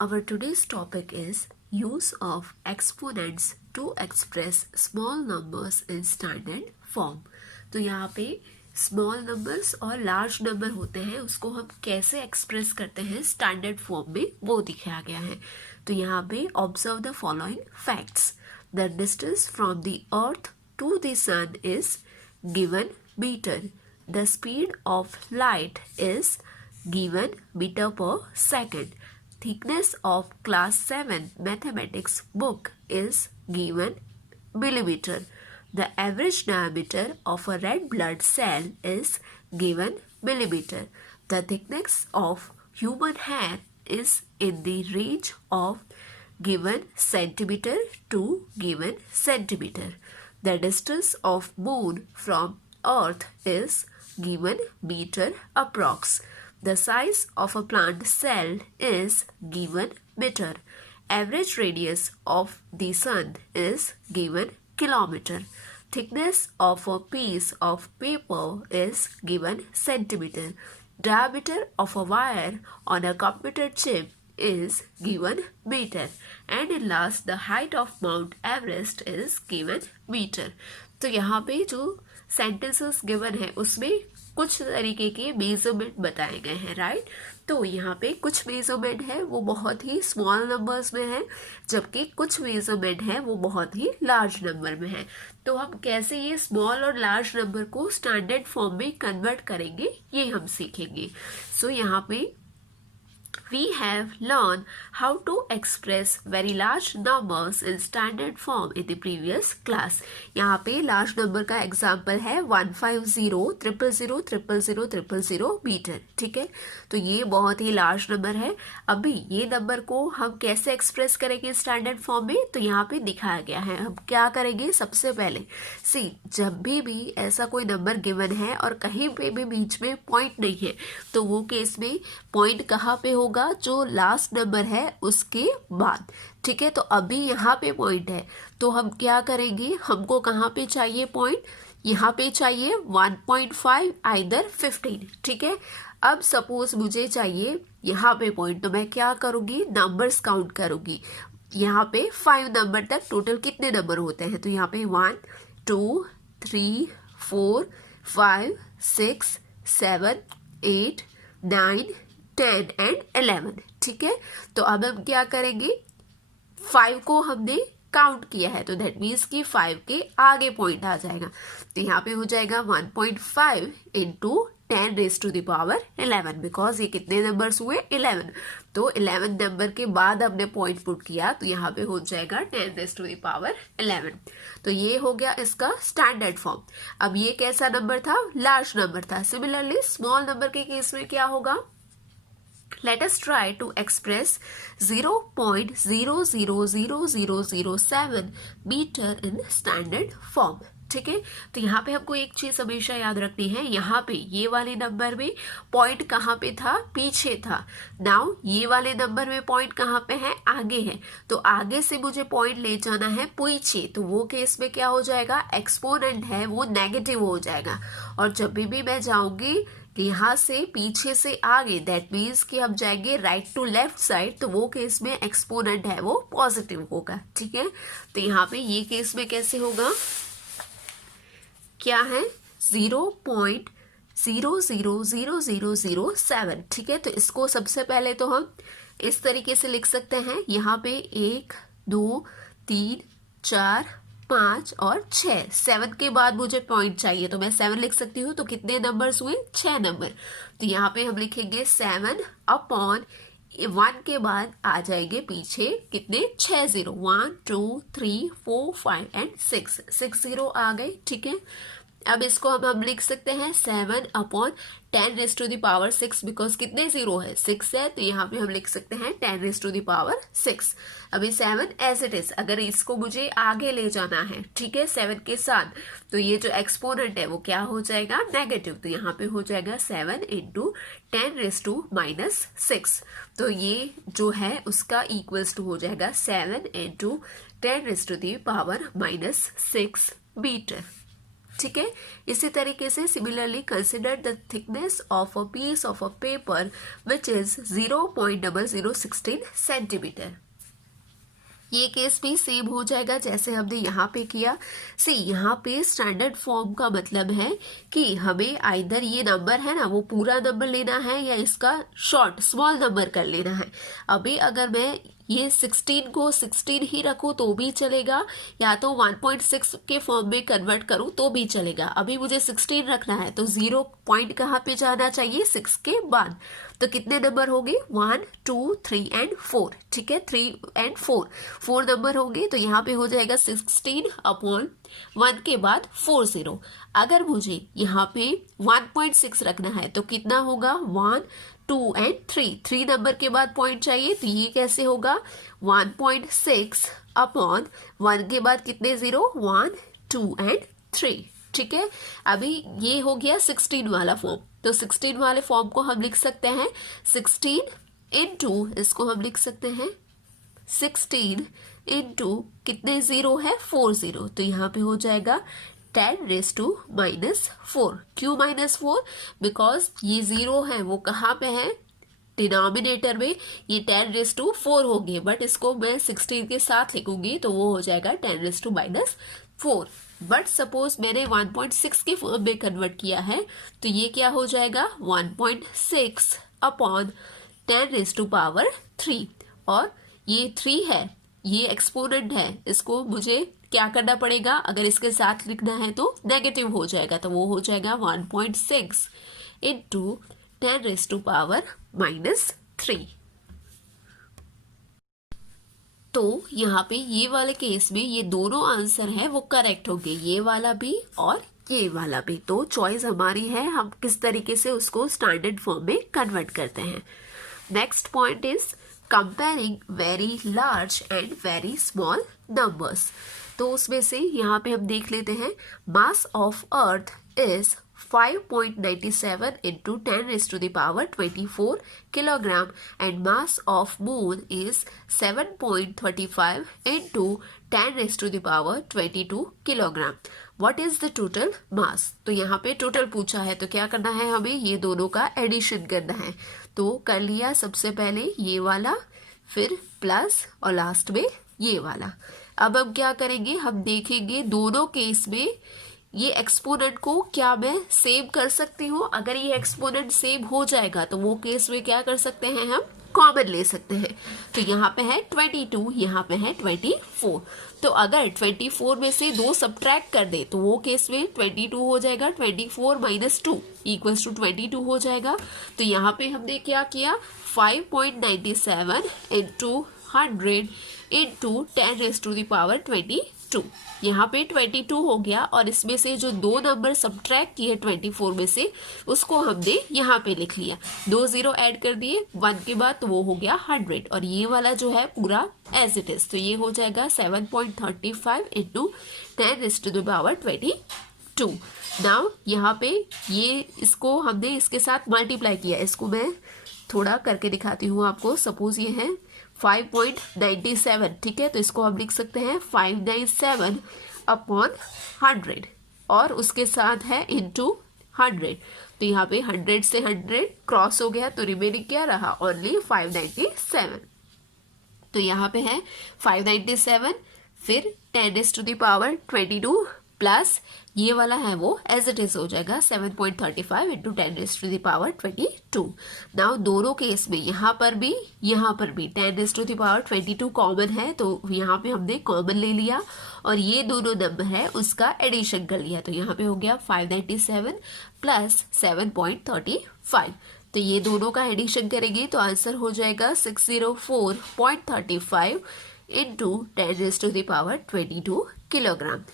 Our today's topic is use of exponents to express small numbers in standard form. तो यहाँ पे small numbers और large number होते हैं, उसको हम कैसे एक्सप्रेस करते हैं स्टैंडर्ड फॉर्म में, वो दिखाया गया है. तो यहाँ पे observe the following facts. The distance from the earth to the sun is given metre. The speed of light is given meter per second. Thickness of class 7 mathematics book is given millimeter. The average diameter of a red blood cell is given millimeter. The thickness of human hair is in the range of given centimeter to given centimeter. The distance of moon from earth is given meter approx. The size of a plant cell is given meter. Average radius of the sun is given kilometer. Thickness of a piece of paper is given centimeter. Diameter of a wire on a computer chip is given meter. And in last, the height of Mount Everest is given meter. तो यहाँ पे जो sentences given है उसमें कुछ तरीके के measurement बताए गए हैं, राइट. तो यहाँ पे कुछ मेजरमेंट है वो बहुत ही स्मॉल नंबर्स में है, जबकि कुछ मेजरमेंट है वो बहुत ही लार्ज नंबर में है. तो हम कैसे ये स्मॉल और लार्ज नंबर को स्टैंडर्ड फॉर्म में कन्वर्ट करेंगे ये हम सीखेंगे. सो यहाँ पे we have learned how to express very large numbers in standard form in the previous class. यहाँ पे large number का example है 150,000,000,000 मीटर. ठीक है, तो ये बहुत ही large number है. अभी ये नंबर को हम कैसे एक्सप्रेस करेंगे स्टैंडर्ड फॉर्म में, तो यहाँ पे दिखाया गया है. हम क्या करेंगे, सबसे पहले सी जब भी ऐसा कोई नंबर गिवन है और कहीं पे भी बीच में पॉइंट नहीं है, तो वो केस में पॉइंट कहाँ पे होगा, जो लास्ट नंबर है उसके बाद. ठीक है, तो अभी यहाँ पे पॉइंट है, तो हम क्या करेंगे, हमको कहाँ पे चाहिए पॉइंट, यहाँ पे चाहिए 1.5 आइदर 15. ठीक है, अब सपोज मुझे चाहिए यहाँ पे पॉइंट, तो मैं क्या करूँगी, नंबर्स काउंट करूँगी. यहाँ पे 5 नंबर तक टोटल कितने नंबर होते हैं, तो यहाँ पे 1 2 3 4 5 6 7 8 9 10 एंड 11. ठीक है, तो अब हम क्या करेंगे, 5 को हमने काउंट किया है, तो दैट मीन्स कि 5 के आगे पॉइंट आ जाएगा. तो यहाँ पे हो जाएगा 1.5 into 10 raise to the power 11, because ये कितने नंबर्स हुए, 11. तो 11 नंबर के बाद हमने पॉइंट पुट किया, तो यहाँ पे हो जाएगा 10 रेज टू द पावर 11. तो ये हो गया इसका स्टैंडर्ड फॉर्म. अब ये कैसा नंबर था, लार्ज नंबर था. सिमिलरली स्मॉल नंबर के केस में क्या होगा, let us try to express 0.000007 meter in standard form. ठीक है, तो यहाँ पे हमको एक चीज हमेशा याद रखनी है, यहाँ पे ये वाले नंबर में पॉइंट कहाँ पे था, पीछे था. नाउ ये वाले नंबर में पॉइंट कहाँ पे है, आगे है. तो आगे से मुझे पॉइंट ले जाना है पीछे, तो वो केस में क्या हो जाएगा, एक्सपोनेंट है वो नेगेटिव हो जाएगा. और जब भी मैं जाऊंगी यहाँ से पीछे से आगे, दैट मीन्स कि हम जाएंगे राइट टू लेफ्ट साइड, तो वो केस में एक्सपोनेंट है वो पॉजिटिव होगा. ठीक है, तो यहाँ पे ये केस में कैसे होगा, क्या है 0.000007. ठीक है, तो इसको सबसे पहले तो हम इस तरीके से लिख सकते हैं, यहाँ पे 1 2 3 4 5 और 6. 7 के बाद मुझे पॉइंट चाहिए, तो मैं 7 लिख सकती हूँ. तो कितने नंबर्स हुए, 6 नंबर. तो यहाँ पे हम लिखेंगे 7 अपॉन 1 के बाद आ जाएंगे पीछे कितने, 6 0, 1 2 3 4 5 एंड 6 0 आ गए. ठीक है, अब इसको हम लिख सकते हैं 7 upon 10 raise to the power 6, because कितने 0 है, 6 है, तो यहाँ पे हम लिख सकते हैं 10 रेज टू द पावर 6. अभी 7 एज इट इज, अगर इसको मुझे आगे ले जाना है, ठीक है, 7 के साथ, तो ये जो एक्सपोनेंट है वो क्या हो जाएगा, नेगेटिव. तो यहाँ पे हो जाएगा 7 इंटू 10 रेज टू माइनस 6. तो ये जो है उसका इक्वल्स टू हो जाएगा 7 into 10 raise to the power minus 6 metre. ठीक है। इसी तरीके से similarly consider the thickness of a piece of a paper which is 0.0016 centimetre. ये केस भी सेम हो जाएगा जैसे हमने यहाँ पे किया। सी यहाँ पे स्टैंडर्ड फॉर्म का मतलब है कि हमें आइदर ये नंबर है ना वो पूरा नंबर लेना है या इसका शॉर्ट स्मॉल नंबर कर लेना है। अभी अगर मैं ये 16 को 16 ही रखूँ तो भी चलेगा, या तो 1.6 के फॉर्म में कन्वर्ट करूँ तो भी चलेगा। अभी मुझे 16 रखना है तो 0 पॉइंट कहाँ पे जाना चाहिए, 6 के बाद। तो कितने नंबर होंगे, 1 2 3 एंड 4, ठीक है, 3 एंड 4 नंबर होंगे। तो यहाँ पे हो जाएगा 16 अपॉन 1 के बाद 40। अगर मुझे यहाँ पे 1.6 रखना है तो कितना होगा, 1 2 एंड 3 नंबर के बाद पॉइंट चाहिए। तो ये कैसे होगा, 1.6 अपॉन 1 के बाद कितने 0, 1 2 एंड 3, ठीक है। अभी ये हो गया 16 वाला फॉर्म। तो 16 वाले फॉर्म को हम लिख सकते हैं 16 इंटू, इसको हम लिख सकते हैं 16 इंटू कितने 0 है, 40। तो यहाँ पे हो जाएगा 10⁻⁻⁴। क्यों -4, बिकॉज ये 0 है वो कहाँ पे है, डिनोमिनेटर में। ये 10⁻⁴ होंगे, बट इसको मैं 16 के साथ लिखूंगी तो वो हो जाएगा 10⁻⁴। बट सपोज मैंने 1.6 के फॉर्म में कन्वर्ट किया है तो ये क्या हो जाएगा, 1.6 अपॉन 10⁻3। और ये 3 है, ये एक्सपोनेंट है, इसको मुझे क्या करना पड़ेगा, अगर इसके साथ लिखना है तो नेगेटिव हो जाएगा। तो वो हो जाएगा 1.6 इंटू 10⁻⁻3। तो यहाँ पे ये वाले केस में ये दोनों आंसर है वो करेक्ट होंगे, ये वाला भी और ये वाला भी। तो चॉइस हमारी है, हम किस तरीके से उसको स्टैंडर्ड फॉर्म में कन्वर्ट करते हैं। Next point is comparing very large and very small numbers. तो उसमें से यहाँ पे हम देख लेते हैं, mass of earth is 5.97 into 10⁻24 kilogram and mass of moon is 7.35 into 10⁻22 kilogram. What is the total mass? तो यहाँ पे टोटल पूछा है तो क्या करना है, हमें ये दोनों का एडिशन करना है। तो कर लिया, सबसे पहले ये वाला, फिर प्लस और लास्ट में ये वाला। अब हम क्या करेंगे, हम देखेंगे दोनों केस में ये एक्सपोनेंट को क्या मैं सेव कर सकती हूँ। अगर ये एक्सपोनेंट सेव हो जाएगा तो वो केस में क्या कर सकते हैं, हम कॉमन ले सकते हैं। तो यहाँ पे है 22, यहाँ पे है 24। तो अगर 24 में से 2 सब्ट्रैक्ट कर दे तो वो केस में 22 हो जाएगा, 24 - 2 इक्वल्स टू 22 हो जाएगा। तो यहाँ पे हमने क्या किया, 5.97 इंटू 100 इंटू 10⁻22। यहाँ पे 22 हो गया और इसमें से जो 2 नंबर सब्ट्रैक्ट किए 24 में से उसको हमने यहाँ पे लिख लिया, 2 0 ऐड कर दिए 1 के बाद, तो वो हो गया 100। और ये वाला जो है पूरा एज इट इज, तो ये हो जाएगा 7.35 इंटू 10⁻22। नाउ यहाँ पे ये इसको हमने इसके साथ मल्टीप्लाई किया, इसको मैं थोड़ा करके दिखाती हूँ आपको। सपोज ये है 5.97, ठीक है, तो इसको हम लिख सकते हैं 597 अपॉन 100 और उसके साथ है इंटू 100। तो यहाँ पे 100 से 100 क्रॉस हो गया तो रिमेनिंग क्या रहा, ओनली 597। तो यहाँ पे है 597, फिर 10⁻22 प्लस ये वाला है वो एज इट इज हो जाएगा 7.35 इंटू 10⁻22। नाउ दोनों केस में यहाँ पर भी 10⁻22 कॉमन है, तो यहाँ पे हमने कॉमन ले लिया और ये दोनों नंबर है उसका एडिशन कर लिया। तो यहाँ पे हो गया 597 प्लस 7.35। तो ये दोनों का एडिशन करेंगे तो आंसर हो जाएगा 604.35 into 10⁻22 kilogram.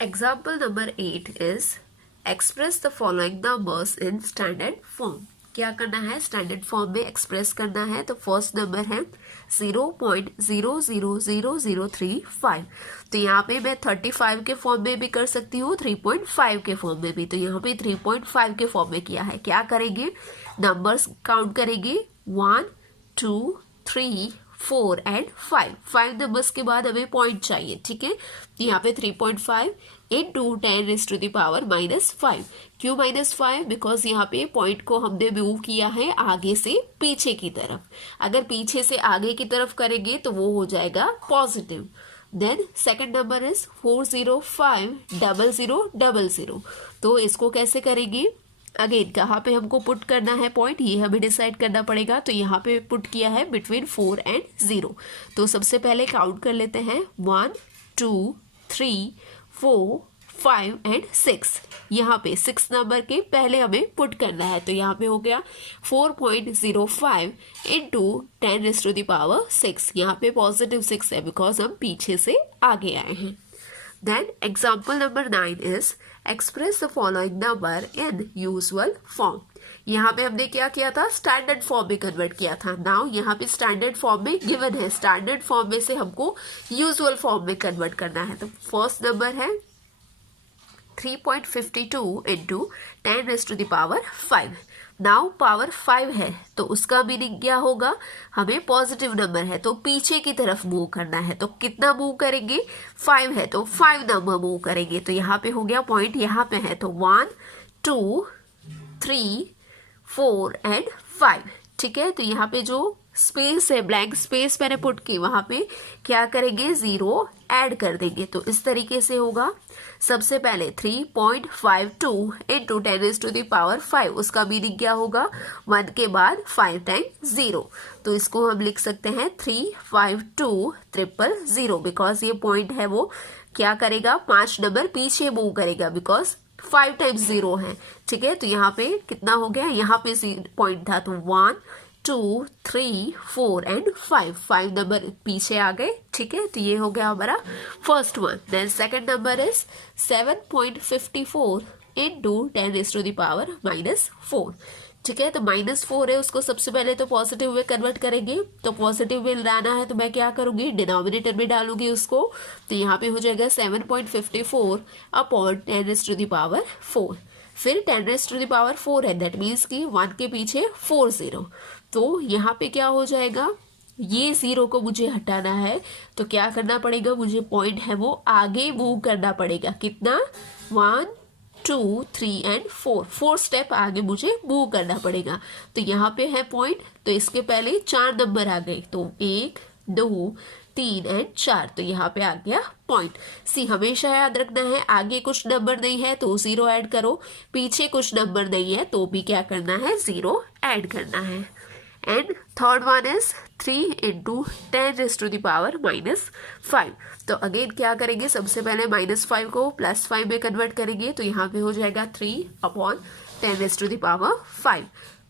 Example number 8 is express the following numbers in standard form. क्या करना है, स्टैंडर्ड फॉर्म में एक्सप्रेस करना है। तो फर्स्ट नंबर है 0.000035। तो यहाँ पे मैं 35 के फॉर्म में भी कर सकती हूँ, 3.5 के फॉर्म में भी। तो यहाँ पे 3.5 के फॉर्म में किया है। क्या करेंगे, नंबर्स काउंट करेंगे 1 2 3 4 एंड 5, 5 नंबर्स के बाद हमें पॉइंट चाहिए, ठीक है। तो यहाँ पे 3.5 इंटू 10⁻⁻5। क्यों -5? बिकॉज यहाँ पे पॉइंट को हमने मूव किया है आगे से पीछे की तरफ। अगर पीछे से आगे की तरफ करेंगे तो वो हो जाएगा positive. Then second number is 4050000। तो इसको कैसे करेंगे? अगेन कहाँ पे हमको पुट करना है पॉइंट, ये हमें डिसाइड करना पड़ेगा। तो यहाँ पे पुट किया है बिटवीन 4 एंड 0। तो सबसे पहले काउंट कर लेते हैं 1 2 3 4 5 एंड 6। यहाँ पे 6 नंबर के पहले हमें पुट करना है। तो यहाँ पे हो गया 4.05 इंटू 10⁻6। यहाँ पे पॉजिटिव 6 है बिकॉज हम पीछे से आगे आए हैं। Then example number 9 is express the following number in usual form. यहाँ पे हमने क्या किया था? स्टैंडर्ड फॉर्म में कन्वर्ट किया था। नाउ यहाँ पे स्टैंडर्ड फॉर्म में गिवन है, स्टैंडर्ड फॉर्म में से हमको यूजुअल फॉर्म में कन्वर्ट करना है। तो फर्स्ट नंबर है 3.52 इंटू 10⁻5। नाउ पावर 5 है तो उसका मीनिंग क्या होगा? हमें पॉजिटिव नंबर है तो पीछे की तरफ मूव करना है। तो कितना मूव करेंगे? 5 है तो 5 नंबर मूव करेंगे। तो यहाँ पे हो गया पॉइंट, यहाँ पे है तो 1 2 3 4 एंड 5, ठीक है। तो यहाँ पे जो स्पेस है, ब्लैंक स्पेस मैंने पुट की, वहां पे क्या करेंगे? 0 ऐड कर देंगे। तो इस तरीके से होगा। सबसे पहले 3.52 इंटू 10⁻5, उसका मीनिंग क्या होगा? 1 के बाद 5 टाइम्स 0। तो इसको हम लिख सकते हैं 352,000 बिकॉज ये पॉइंट है वो क्या करेगा? 5 नंबर पीछे मूव करेगा बिकॉज 5 टाइम्स 0 है, ठीक है। तो यहाँ पे कितना हो गया? यहाँ पे पॉइंट था तो 1 2 3 4 एंड 5 नंबर पीछे आ गए, ठीक है। तो ये हो गया हमारा first one. Then second number is 7.54 into 10⁻⁻4, ठीक है। तो -4 है, उसको सबसे पहले तो पॉजिटिव में कन्वर्ट करेंगे। तो पॉजिटिव में लाना है तो मैं क्या करूंगी? डिनोमिनेटर में डालूंगी उसको। तो यहाँ पे हो जाएगा 7.54 अपॉन 10⁻4। फिर 10⁻4 है, दैट मीन्स कि 1 के पीछे 4 0। तो यहाँ पे क्या हो जाएगा? ये 0 को मुझे हटाना है तो क्या करना पड़ेगा? मुझे पॉइंट है वो आगे मूव करना पड़ेगा। कितना? 1 2 3 एंड 4 स्टेप आगे मुझे मूव करना पड़ेगा। तो यहाँ पे है पॉइंट, तो इसके पहले 4 नंबर आ गए। तो 1 2 3 एंड 4। तो यहाँ पे आ गया पॉइंट। सी हमेशा याद रखना है, आगे कुछ नंबर नहीं है तो 0 ऐड करो, पीछे कुछ नंबर नहीं है तो भी क्या करना है? 0 ऐड करना है। And third one is 3 into 10⁻⁵। तो अगेन क्या करेंगे? सबसे पहले -5 को +5 में कन्वर्ट करेंगे। तो यहाँ पे हो जाएगा 3 अपॉन 10⁻5।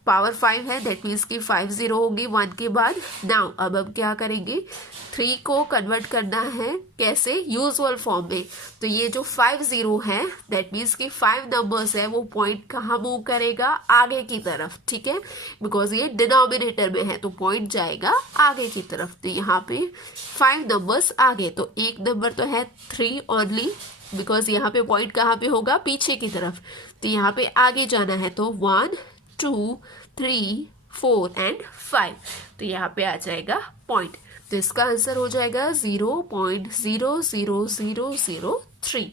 पावर 5 है, दैट मीन्स कि 5 0 होगी 1 के बाद। नाउ अब हम क्या करेंगे? 3 को कन्वर्ट करना है कैसे? यूजुअल फॉर्म में। तो ये जो 5 0 है, दैट मीन्स कि 5 नंबर्स है वो पॉइंट कहाँ मूव करेगा? आगे की तरफ, ठीक है। बिकॉज ये डिनोमिनेटर में है तो पॉइंट जाएगा आगे की तरफ। तो यहाँ पे 5 नंबर्स आगे, तो एक नंबर तो है 3 ओनली बिकॉज यहाँ पे पॉइंट कहाँ पे होगा? पीछे की तरफ। तो यहाँ पे आगे जाना है तो 1 2 3 4 एंड 5। तो यहाँ पे आ जाएगा पॉइंट। तो इसका आंसर हो जाएगा 0.00003।